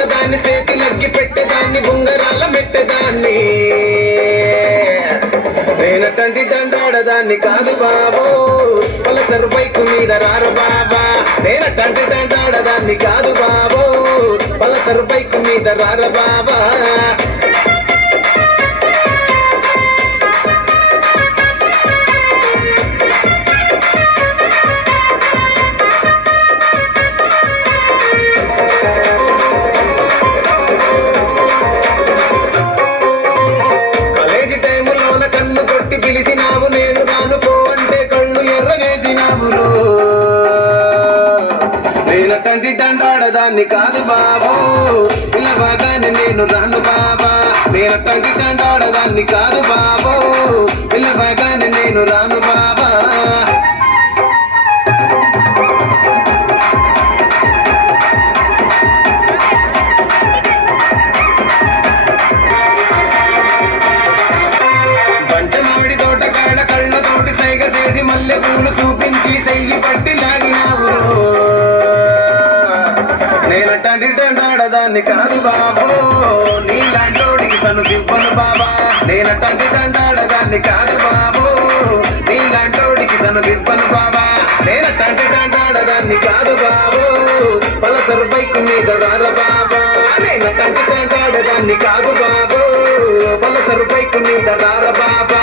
పుట్టదాన్ని సేతి లగ్గి పెట్టేదాన్ని బుంగరాల మెట్టేదాన్ని నేనటంటి దండాడదాన్ని కాదు బాబో పలసరు బైకు మీద రారు బాబా నేనటంటి దండాడదాన్ని కాదు బాబో పలసరు బైకు మీద రారు బాబా పిలిసినావు నేను రాను పో అంటే కళ్ళు ఎర్రగేసినావు నేనటంటి దండాడదాన్ని కాదు బాబో పిల్లబాగానే నేను రాను బాబా నేనటంటి దండాడదాన్ని కాదు బాబో పిల్లబాగానే నేను రాను బాబా మల్లె పూలు చూపించి సెయ్యి పట్టి లాగినావు నేనటంటి దండాడదాన్ని కాదు బాబో నీలాంటోడికి సనుకివ్వను బాబా నేనటంటి దండాడదాన్ని కాదు బాబో నీలాంటోడికి సనుకివ్వను బాబా నేనటంటి దండాడదాన్ని కాదు బాబో పలసరు బైకు మీద రార బాబా నేనటంటి దండాడదాన్ని కాదు బాబో పలసరు బైకు మీద రార బాబా